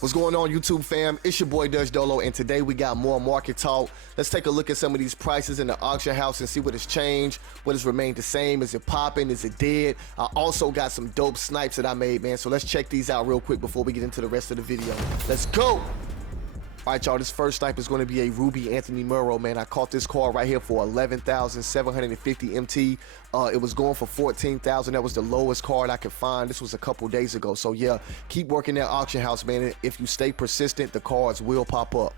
What's going on, YouTube fam? It's your boy Dutch Dolo, and today we got more market talk. Let's take a look at some of these prices in the auction house and see what has changed, what has remained the same. Is it popping? Is it dead? I also got some dope snipes that I made, man. So let's check these out real quick before we get into the rest of the video. Let's go! All right, y'all, this first snipe is going to be a Ruby Anthony Murrow, man. I caught this card right here for 11,750 MT. It was going for 14,000. That was the lowest card I could find. This was a couple days ago. So, yeah, keep working that auction house, man. If you stay persistent, the cards will pop up.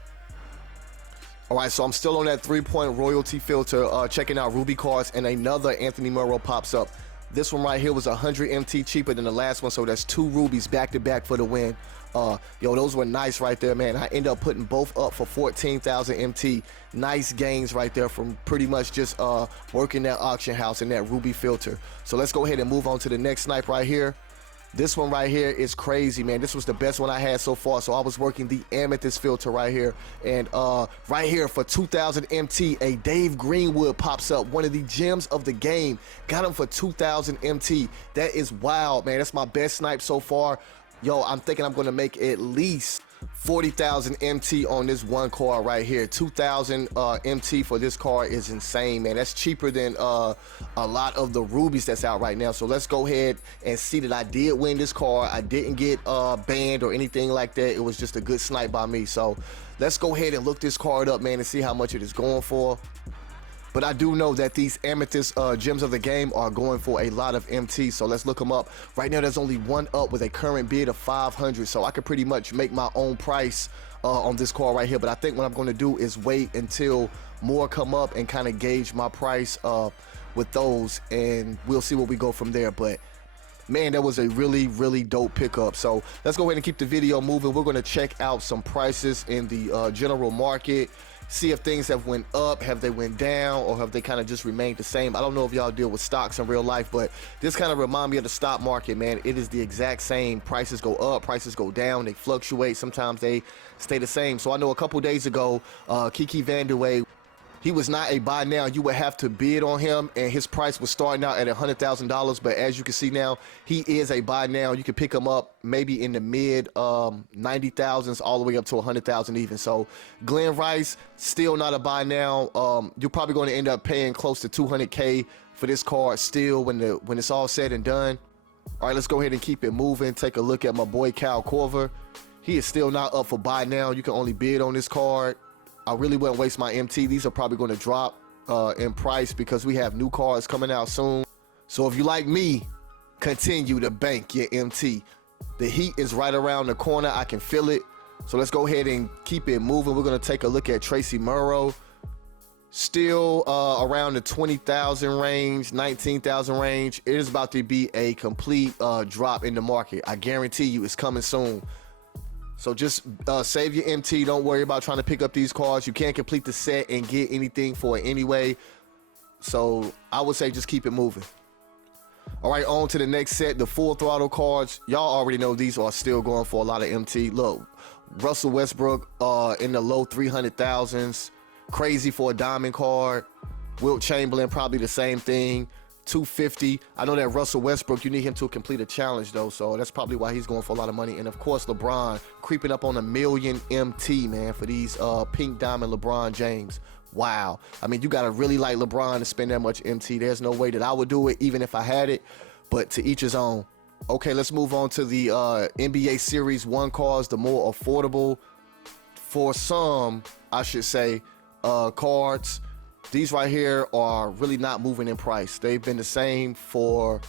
All right, so I'm still on that 3-point royalty filter, checking out Ruby cards, and another Anthony Murrow pops up. This one right here was 100 MT cheaper than the last one, so that's 2 rubies back to back for the win. Yo, those were nice right there, man. I ended up putting both up for 14,000 MT. Nice gains right there from pretty much just working that auction house and that ruby filter. So let's go ahead and move on to the next snipe right here. This one right here is crazy, man. This was the best one I had so far. So I was working the amethyst filter right here. And right here for 2,000 MT, a Dave Greenwood pops up. One of the gems of the game. Got him for 2,000 MT. That is wild, man. That's my best snipe so far. Yo, I'm thinking I'm going to make at least 40,000 MT on this one card right here. 2,000 MT for this card is insane, man. That's cheaper than a lot of the rubies that's out right now. So let's go ahead and see that I did win this card. I didn't get banned or anything like that. It was just a good snipe by me. So let's go ahead and look this card up, man, and see how much it is going for. But I do know that these amethyst gems of the game are going for a lot of MT, so let's look them up. Right now, there's only one up with a current bid of 500, so I could pretty much make my own price on this card right here. But I think what I'm going to do is wait until more come up and kind of gauge my price with those, and we'll see where we go from there. But man, that was a really dope pickup. So let's go ahead and keep the video moving. We're going to check out some prices in the general market, see if things have went up, have they went down, or have they kind of just remained the same. I don't know if y'all deal with stocks in real life, but this kind of reminds me of the stock market, man. It is the exact same. Prices go up, prices go down, they fluctuate. Sometimes they stay the same. So I know a couple days ago, Kiki Vandeweghe, he was not a buy now. You would have to bid on him, and his price was starting out at $100,000. But as you can see now, he is a buy now. You can pick him up maybe in the mid 90,000s all the way up to 100,000 even. So Glenn Rice, still not a buy now. You're probably going to end up paying close to 200K for this card still when it's all said and done. All right, let's go ahead and keep it moving. Take a look at my boy Cal Corver. He is still not up for buy now. You can only bid on this card. I really wouldn't waste my MT. These are probably going to drop in price because we have new cards coming out soon. So if you like me, continue to bank your MT. The heat is right around the corner. I can feel it. So let's go ahead and keep it moving. We're going to take a look at Tracy Murrow. Still around the 20,000 range, 19,000 range. It is about to be a complete drop in the market. I guarantee you it's coming soon. So just save your MT. Don't worry about trying to pick up these cards. You can't complete the set and get anything for it anyway. So I would say just keep it moving. All right, on to the next set, the full throttle cards. Y'all already know these are still going for a lot of MT. Look, Russell Westbrook in the low 300,000s. Crazy for a diamond card. Wilt Chamberlain, probably the same thing. 250. I know that Russell Westbrook, you need him to complete a challenge though, so that's probably why he's going for a lot of money. And of course LeBron creeping up on 1 million MT, man, for these pink diamond LeBron James. Wow. I mean, you gotta really like LeBron to spend that much MT. There's no way that I would do it even if I had it, but to each his own. Okay, let's move on to the NBA Series 1 cards, the more affordable, for some I should say, cards. These right here are really not moving in price. They've been the same for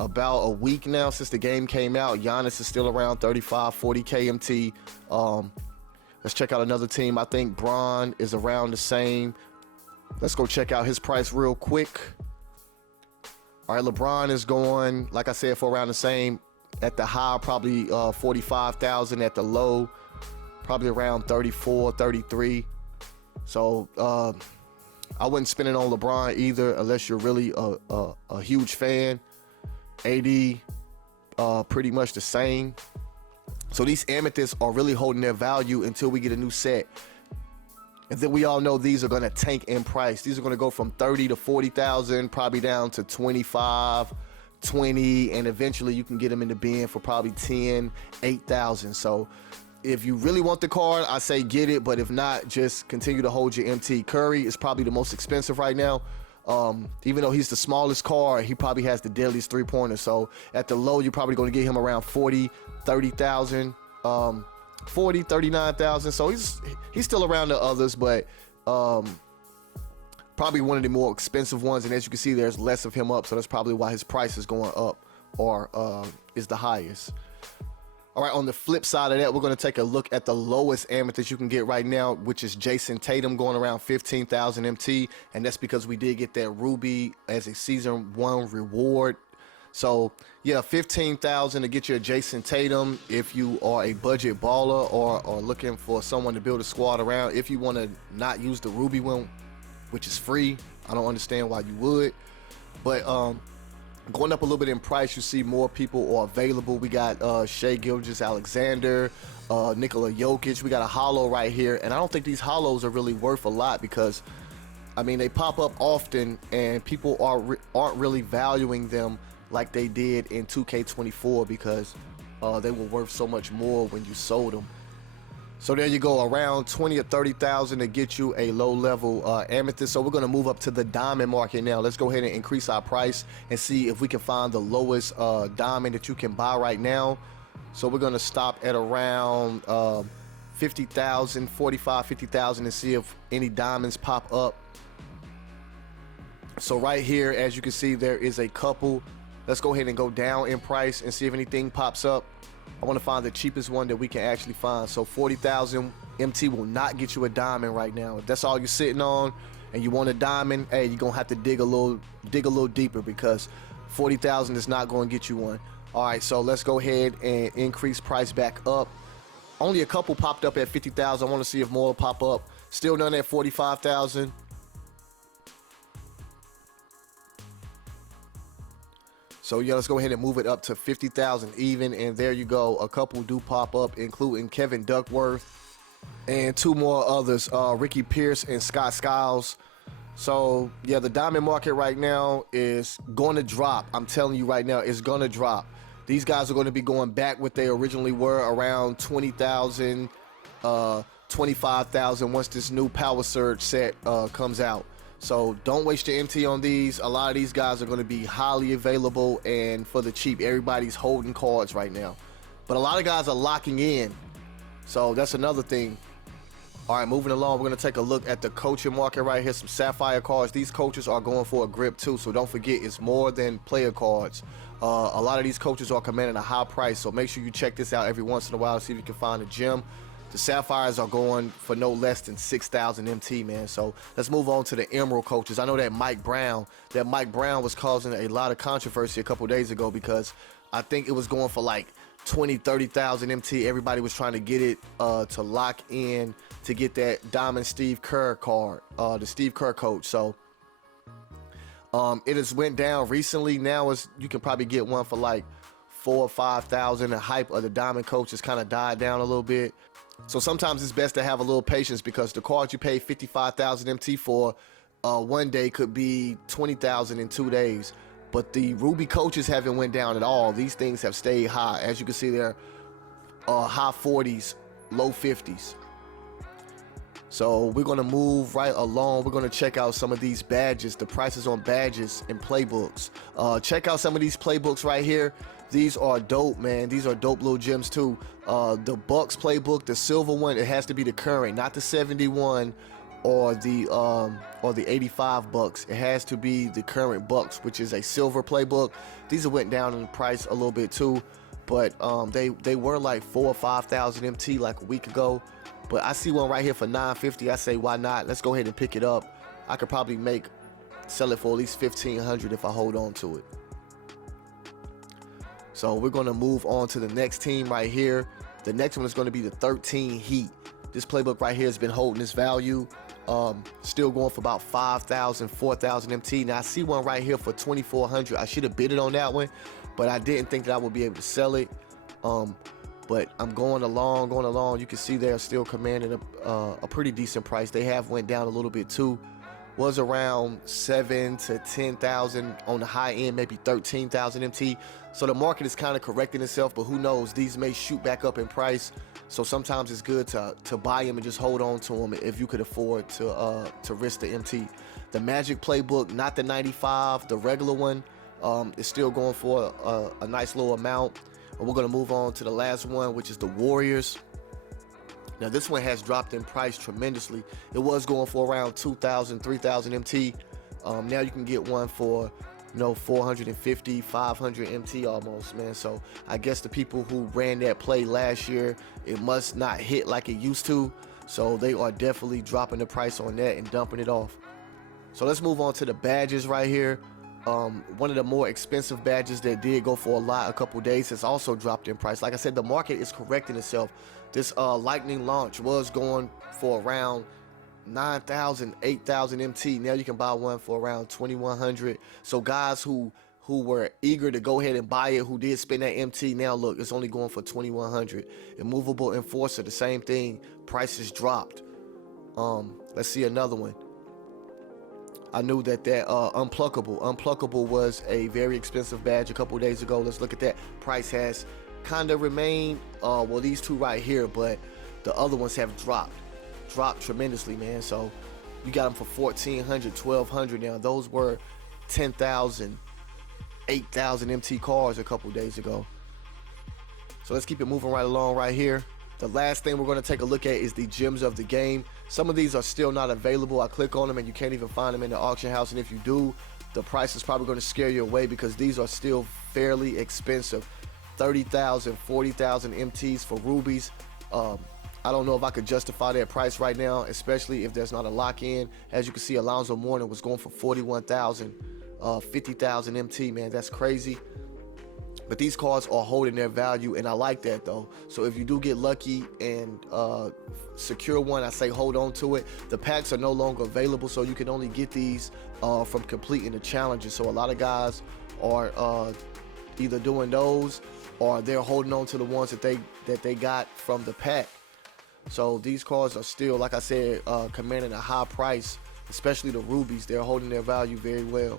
about a week now since the game came out. Giannis is still around 35, 40K MT. Let's check out another team. I think Bron is around the same. Let's go check out his price real quick. All right, LeBron is going, like I said, for around the same. At the high, probably 45,000. At the low, probably around 34, 33. So, I wouldn't spend it on LeBron either unless you're really a huge fan. AD, pretty much the same. So these amethysts are really holding their value until we get a new set. And then we all know these are going to tank in price. These are going to go from 30 to 40,000, probably down to 25, 20, and eventually you can get them in the bin for probably 10, 8,000. So if you really want the card, I say get it, but if not, just continue to hold your MT. Curry is probably the most expensive right now. Even though he's the smallest card, he probably has the deadliest three-pointer. So at the low, you're probably going to get him around 40, 30,000, 40, 39,000. So he's still around the others, but probably one of the more expensive ones. And as you can see, there's less of him up, so that's probably why his price is going up, or is the highest. All right, on the flip side of that, we're going to take a look at the lowest amethyst you can get right now, which is Jason Tatum, going around 15,000 MT, and that's because we did get that ruby as a season 1 reward. So yeah, 15,000 to get you a Jason Tatum if you are a budget baller or looking for someone to build a squad around. If you want to not use the ruby one, which is free, I don't understand why you would, but going up a little bit in price, you see more people are available. We got Shai Gilgeous-Alexander, Nikola Jokic. We got a hollow right here, and I don't think these hollows are really worth a lot because, I mean, they pop up often, and people aren't really valuing them like they did in 2K24 because they were worth so much more when you sold them. So there you go, around 20 or 30,000 to get you a low-level amethyst. So we're going to move up to the diamond market now. Let's go ahead and increase our price and see if we can find the lowest diamond that you can buy right now. So we're going to stop at around 50,000, 45, 50,000 and see if any diamonds pop up. So right here, as you can see, there is a couple. Let's go ahead and go down in price and see if anything pops up. I want to find the cheapest one that we can actually find. So 40,000 MT will not get you a diamond right now. If that's all you're sitting on and you want a diamond, hey, you're going to have to dig a little deeper because 40,000 is not going to get you one. All right, so let's go ahead and increase price back up. Only a couple popped up at 50,000. I want to see if more pop up. Still none at 45,000. So yeah, let's go ahead and move it up to 50,000 even, and there you go. A couple do pop up, including Kevin Duckworth and two more others, Ricky Pierce and Scott Skiles. So yeah, the diamond market right now is going to drop. I'm telling you right now, it's going to drop. These guys are going to be going back what they originally were, around 20,000, 25,000 once this new Power Surge set comes out. So don't waste your MT on these. A lot of these guys are going to be highly available and for the cheap. Everybody's holding cards right now, but a lot of guys are locking in. So that's another thing. All right, moving along, we're going to take a look at the coaching market right here. Some Sapphire cards. These coaches are going for a grip too, so don't forget it's more than player cards. A lot of these coaches are commanding a high price, so make sure you check this out every once in a while to see if you can find a gem. The Sapphires are going for no less than 6,000 MT, man. So let's move on to the Emerald coaches. I know that Mike Brown was causing a lot of controversy a couple days ago because I think it was going for like 20, 30,000 MT. Everybody was trying to get it to lock in to get that Diamond Steve Kerr card, the Steve Kerr coach. So it has went down recently. Now you can probably get one for like 4,000 or 5,000. The hype of the Diamond coach has kind of died down a little bit. So sometimes it's best to have a little patience because the card you pay 55,000 MT for one day could be 20,000 in 2 days. But the Ruby coaches haven't went down at all. These things have stayed high. As you can see, they're high 40s, low 50s. So we're going to move right along. We're going to check out some of these badges, the prices on badges and playbooks. Check out some of these playbooks right here. These are dope, man. These are dope little gems too. The Bucks playbook, the silver one, it has to be the current, not the 71 or the 85 Bucks. It has to be the current Bucks, which is a silver playbook. These went down in price a little bit too, but they were like 4,000 or 5,000 MT like a week ago. But I see one right here for 950. I say, why not? Let's go ahead and pick it up. I could probably sell it for at least 1,500 if I hold on to it. So we're going to move on to the next team right here. The next one is going to be the 13 Heat. This playbook right here has been holding its value. Still going for about 5,000, 4,000 MT. Now I see one right here for 2,400. I should have bid it on that one, but I didn't think that I would be able to sell it. But I'm going along. You can see they're still commanding a pretty decent price. They have went down a little bit too. was around 7 to 10,000 on the high end, maybe 13,000 MT. So the market is kind of correcting itself, but who knows, these may shoot back up in price. So sometimes it's good to buy them and just hold on to them if you could afford to risk the MT. The Magic Playbook, not the 95, the regular one, is still going for a nice low amount. And we're going to move on to the last one, which is the Warriors. Now this one has dropped in price tremendously. It was going for around 2,000, 3,000 MT. Now you can get one for 450, 500 MT almost, man. So I guess the people who ran that play last year, it must not hit like it used to. So they are definitely dropping the price on that and dumping it off. So let's move on to the badges right here. One of the more expensive badges that did go for a couple days has also dropped in price. Like I said, the market is correcting itself. This lightning launch was going for around 9,000, 8,000 MT. Now you can buy one for around 2,100. So guys who were eager to go ahead and buy it, who did spend that MT, now look, it's only going for 2,100. Immovable Enforcer, the same thing, prices dropped. Let's see another one. I knew that Unpluckable was a very expensive badge a couple days ago. Let's look at that. Price has kind of remained, well, these two right here, but the other ones have dropped tremendously, man. So you got them for 1,400, 1,200 now. Those were 10,000, 8,000 MT cars a couple days ago. So let's keep it moving right along right here. The last thing we're going to take a look at is the gems of the game. Some of these are still not available. I click on them and you can't even find them in the auction house. And if you do, the price is probably going to scare you away because these are still fairly expensive. 30,000, 40,000 MTs for rubies. I don't know if I could justify that price right now, especially if there's not a lock-in. As you can see, Alonzo Mourning was going for 41,000, 50,000 MT, man. That's crazy. But these cards are holding their value, and I like that, though. So if you do get lucky and secure one, I say hold on to it. The packs are no longer available, so you can only get these from completing the challenges. So a lot of guys are either doing those or they're holding on to the ones that they got from the pack. So these cards are still, like I said, commanding a high price, especially the rubies. They're holding their value very well.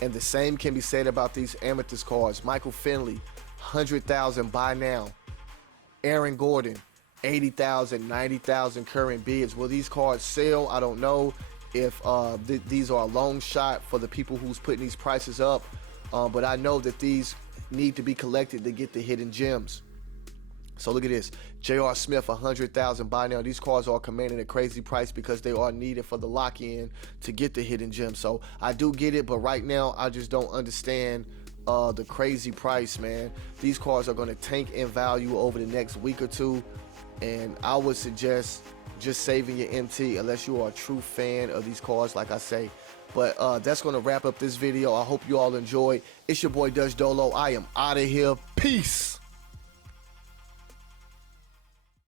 And the same can be said about these amethyst cards. Michael Finley, 100,000 buy now. Aaron Gordon, 80,000, 90,000 current bids. Will these cards sell? I don't know if these are a long shot for the people who's putting these prices up. But I know that these need to be collected to get the hidden gems. So look at this. J.R. Smith, 100,000 buy now. These cards are commanding a crazy price because they are needed for the lock-in to get the hidden gem. So I do get it, but right now I just don't understand the crazy price, man. These cards are going to tank in value over the next week or two, and I would suggest just saving your MT unless you are a true fan of these cards, like I say. But that's going to wrap up this video. I hope you all enjoyed. It's your boy Dutch Dolo. I am out of here. Peace.